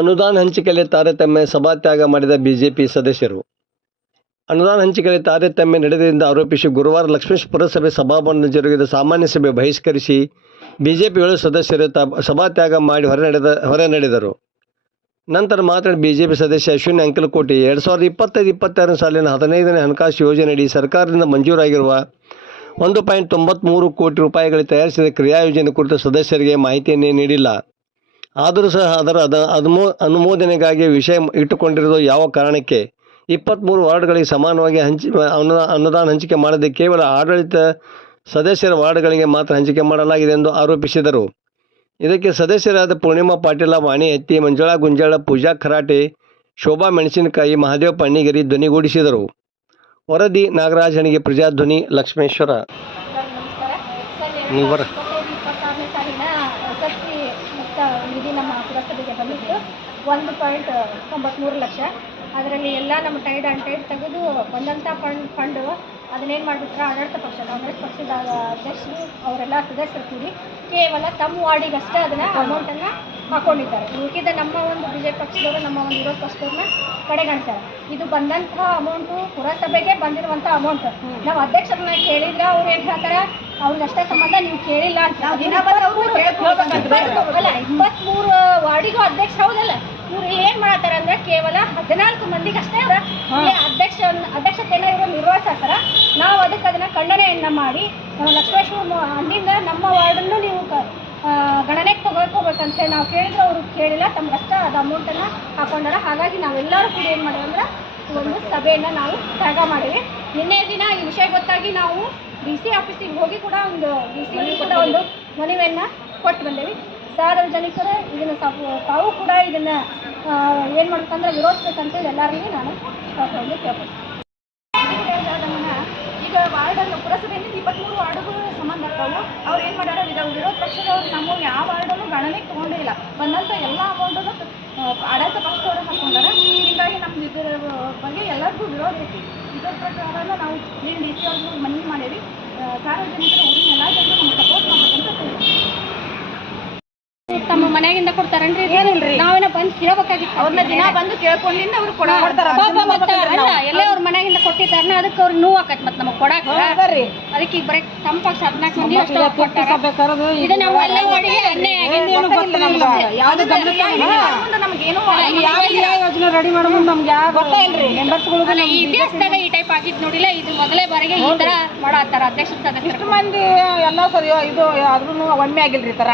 ಅನುದಾನ ಹಂಚಿಕೆಯಲ್ಲಿ ತಾರತಮ್ಯ ಸಭಾತ್ಯಾಗ ಮಾಡಿದ ಬಿಜೆಪಿ ಸದಸ್ಯರು. ಅನುದಾನ ಹಂಚಿಕೆಯಲ್ಲಿ ತಾರತಮ್ಯ ನಡೆದಿಂದ ಆರೋಪಿಸಿ ಗುರುವಾರ ಲಕ್ಷ್ಮೇಶ್ ಪುರಸಭೆ ಸಭಾಭವನದಲ್ಲಿ ಜರುಗಿದ ಸಾಮಾನ್ಯ ಸಭೆ ಬಹಿಷ್ಕರಿಸಿ ಬಿಜೆಪಿ ಏಳು ಸದಸ್ಯರು ತ ಸಭಾತ್ಯಾಗ ಮಾಡಿ ಹೊರ ನಡೆದ ಹೊರ ನಡೆದರು. ನಂತರ ಮಾತನಾಡಿ ಬಿಜೆಪಿ ಸದಸ್ಯ ಅಶ್ವಿನಿ ಅಂಕಲಕೋಟಿ ಎರಡು ಸಾವಿರದ ಇಪ್ಪತ್ತೈದು ಇಪ್ಪತ್ತಾರನೇ ಸಾಲಿನ ಹದಿನೈದನೇ ಹಣಕಾಸು ಯೋಜನೆಯಡಿ ಸರ್ಕಾರದಿಂದ ಮಂಜೂರಾಗಿರುವ ಒಂದು ಪಾಯಿಂಟ್ ತೊಂಬತ್ತ್ಮೂರು ಕೋಟಿ ರೂಪಾಯಿಗಳಿಗೆ ತಯಾರಿಸಿದ ಕ್ರಿಯಾಯೋಜನೆ ಕುರಿತು ಸದಸ್ಯರಿಗೆ ಮಾಹಿತಿಯನ್ನೇ ನೀಡಿಲ್ಲ. ಆದರೂ ಸಹ ಅದರ ಅದ ಅನುಮೋ ಅನುಮೋದನೆಗಾಗಿ ವಿಷಯ ಇಟ್ಟುಕೊಂಡಿರುವುದು ಯಾವ ಕಾರಣಕ್ಕೆ? ಇಪ್ಪತ್ತ್ಮೂರು ವಾರ್ಡ್ಗಳಿಗೆ ಸಮಾನವಾಗಿ ಹಂಚಿ ಅನುದಾನ ಅನುದಾನ ಹಂಚಿಕೆ ಮಾಡದೆ ಕೇವಲ ಆಡಳಿತ ಸದಸ್ಯರ ವಾರ್ಡ್ಗಳಿಗೆ ಮಾತ್ರ ಹಂಚಿಕೆ ಮಾಡಲಾಗಿದೆ ಎಂದು ಆರೋಪಿಸಿದರು. ಇದಕ್ಕೆ ಸದಸ್ಯರಾದ ಪೂರ್ಣಿಮಾ ಪಾಟೀಲ ವಾಣಿ ಎತ್ತಿ ಮಂಜುಳಾ ಗುಂಜಾಳ ಪೂಜಾ ಖರಾಟೆ ಶೋಭಾ ಮೆಣಸಿನಕಾಯಿ ಮಹಾದೇವ ಪಣ್ಣಿಗಿರಿ ಧ್ವನಿಗೂಡಿಸಿದರು ವರದಿ ನಾಗರಾಜನಿಗೆ ಪ್ರಜಾಧ್ವನಿ ಲಕ್ಷ್ಮೇಶ್ವರ ಸರ್ ನಮಸ್ಕಾರ ಸರ್ ನೀವು ಬರ್ರಿ. ಇಪ್ಪತ್ತೈದು ಇಪ್ಪತ್ತಾರನೇ ಸಾಲಿನ ವಸತಿ ಮುಕ್ತ ನಿಧಿ ನಮ್ಮ ಪುರಸಭೆಗೆ ಬಂದಿತ್ತು. ಒಂದು ಪಾಯಿಂಟ್ ತೊಂಬತ್ತ್ಮೂರು ಲಕ್ಷ. ಅದರಲ್ಲಿ ಎಲ್ಲ ನಮ್ಮ ಟೈಡ್ ಆ್ಯಂಡ್ ಟೈಡ್ ತೆಗೆದು ಬಂದಂಥ ಫಂಡ್ ಫಂಡು ಅದನ್ನೇನು ಮಾಡಿಬಿಟ್ರೆ ಆಡಳಿತ ಪಕ್ಷ ಕಾಂಗ್ರೆಸ್ ಪಕ್ಷದ ಅಧ್ಯಕ್ಷರು ಅವರೆಲ್ಲ ಸದಸ್ಯರು ಕೂಡಿ ಕೇವಲ ತಮ್ಮ ವಾರ್ಡಿಗಷ್ಟೇ ಅದನ್ನು ಅಮೌಂಟನ್ನು ಹಾಕೊಂಡಿದ್ದಾರೆ. ಉಳಿದ ನಮ್ಮ ಒಂದು ಬಿ ಜೆ ಪಕ್ಷದವರು ನಮ್ಮ ಒಂದು ವಿರೋಧ ಪಕ್ಷದವ್ರನ್ನ ಕಡೆಗಣಿಸ್ತಾರೆ ಇದು ಬಂದಂತಹ ಅಮೌಂಟು ಪುರಸಭೆಗೆ ಬಂದಿರುವಂಥ ಅಮೌಂಟ್. ನಾವು ಅಧ್ಯಕ್ಷರನ್ನ ಕೇಳಿದ್ರೆ ಅವ್ರು ಏನು ಹೇಳ್ತಾರೆ? ಅವ್ರಿಗಷ್ಟೇ ಸಂಬಂಧ ನೀವು ಕೇಳಿಲ್ಲ ಅಂತ. ಅಲ್ಲ ಇಪ್ಪತ್ಮೂರು ವಾರ್ಡಿಗೂ ಅಧ್ಯಕ್ಷ ಹೌದಲ್ಲ? ಇವ್ರು ಏನ್ ಮಾಡ್ತಾರೆ ಅಂದ್ರೆ ಕೇವಲ ಹದಿನಾಲ್ಕು ಮಂದಿಗೆ ಅಷ್ಟೇ ಅವರ ಅಧ್ಯಕ್ಷ ಅಧ್ಯಕ್ಷತೆಯನ್ನ ಇವರು ನಿರ್ವಹಿಸ್ತಾರ. ನಾವು ಅದಕ್ಕೆ ಅದನ್ನ ಖಂಡನೆಯನ್ನ ಮಾಡಿ ಲಕ್ಷ್ಮೇಶ್ವರ ಅಲ್ಲಿಂದ ನಮ್ಮ ವಾರ್ಡನ್ನು ನೀವು ಗಣನೆಗೆ ತಗೊಳ್ಕೋಬೇಕಂತ ಹೇಳಿ ನಾವು ಕೇಳಿದ್ರೆ ಅವರು ಕೇಳಿಲ್ಲ. ತಮ್ಗಷ್ಟ ಅದು ಅಮೌಂಟನ್ನು ಹಾಕೊಂಡಾರ. ಹಾಗಾಗಿ ನಾವೆಲ್ಲರೂ ಕೂಡ ಏನು ಮಾಡಿದ್ರೆ ಒಂದು ಸಭೆಯನ್ನು ನಾವು ತ್ಯಾಗ ಮಾಡಿವಿ ನಿನ್ನೆ ದಿನ ಈ ವಿಷಯ ಗೊತ್ತಾಗಿ ನಾವು ಡಿ ಸಿ ಆಫೀಸಿಗೆ ಹೋಗಿ ಕೂಡ ಒಂದು ಡಿ ಸಿ ಕೂಡ ಒಂದು ಮನವಿಯನ್ನು ಕೊಟ್ಟು ಬಂದೇವಿ. ಸಾರ್ವಜನಿಕರು ಇದನ್ನು ತಾವು ಕೂಡ ಇದನ್ನು ಏನು ಮಾಡ್ಬೇಕಂದ್ರೆ ವಿರೋಧಿಸ್ಬೇಕಂತೇಳಿ ಎಲ್ಲರಿಗೂ ನಾನು ಕೇಳ್ಕೊಳ್ತೀನಿ. ಈಗ ವಾರ್ಡಲ್ಲಿ ಪುರಸಭೆಯಿಂದ ಇಪ್ಪತ್ತ್ಮೂರು ವಾರ್ಡ್ಗಳು ಸಂಬಂಧ ಆಗ್ತಾವೆ ಅವ್ರು ಏನು ಮಾಡ್ಯಾರ ಈಗ ವಿರೋಧ ಪಕ್ಷದವ್ರು ನಮ್ಮ ಯಾವ ವಾರ್ಡನ್ನು ಗಣನೆಗೆ ತೊಗೊಂಡಿಲ್ಲ ಬಂದಂಥ ಎಲ್ಲ ಅಮೌಂಟನ್ನು ಆಡಳಿತ ಪಕ್ಷದವರು ಹಾಕೊಂಡಾರ. ಹೀಗಾಗಿ ನಮ್ಮ ಇದರ ಬಗ್ಗೆ ಎಲ್ಲರಿಗೂ ವಿರೋಧ ಐತಿ ಇದರ ಪ್ರಕಾರ ನಾವು ಏನು ಡಿ ಸಿ ಅವ್ರಿಗೆ ಮನವಿ ಮಾಡೇವಿ ಸಾರ್ವಜನಿಕರು ಊರಿನ ಎಲ್ಲ ಜನರು ನಮ್ಗೆ ಸಪೋರ್ಟ್ ಮಾಡ್ಬೇಕಂತ ತಮ್ಮ ಮನೆಯಾಗಿಂದ ಕೊಡ್ತಾರನ್ರಿ? ಏನಿಲ್ರಿ. ನಾವೇನ ಬಂದು ಕೇಳ್ಬೇಕಾಗಿತ್ತು. ಅವ್ರನ್ನ ದಿನ ಬಂದು ಕೇಳ್ಕೊಂಡಿಂದ ಅವ್ರು ಕೊಡ ಪಾಪ ಮತ್ತ ಅಲ್ಲ ಎಲ್ಲೇ ಅವ್ರ ಮನೆಯಿಂದ ಕೊಟ್ಟಿದ್ದಾರನ ಅದಕ್ಕೆ ಅವ್ರಿಗೆ ನೋವು ಆಕತ್ ಮತ್ತೆ ನಮಗೆ ಕೊಡಾಕ. ಅದಕ್ಕೆ ಈಗ ಬರೀ ತಮ್ಮ ಪಕ್ಷ ಹದಿನಾಲ್ಕು ಮಂದಿ ಅಷ್ಟು ಕೊಟ್ಟಾರ. ಇದು ನಾವು ಎಲ್ಲ ಮಾಡಿ ಅನ್ಯಾಯ. ಯಾವ್ದು ಯೋಜನೆ ರೆಡಿ ಮಾಡೋ ಮುಂದೆ ನಮ್ಗೆ ಯಾವ ಗೊತ್ತಾ ಇಲ್ರಿ. ಅಲ್ಲ, ಈ ಇತಿಹಾಸದಾಗ ಈ ಟೈಪ್ ಆಗಿದ್ ನೋಡಿಲ್ಲ. ಇದು ಮೊದಲೇ ಬಾರಿಗೆ ಈ ತರ ಮಾಡತ್ತಾರ. ಅಧ್ಯಕ್ಷ ಸದಸ್ಯರು ಎಷ್ಟು ಮಂದಿ ಎಲ್ಲ ಸರಿ ಇದು ಒಮ್ಮೆ ಆಗಿಲ್ರಿ ಈ ಥರ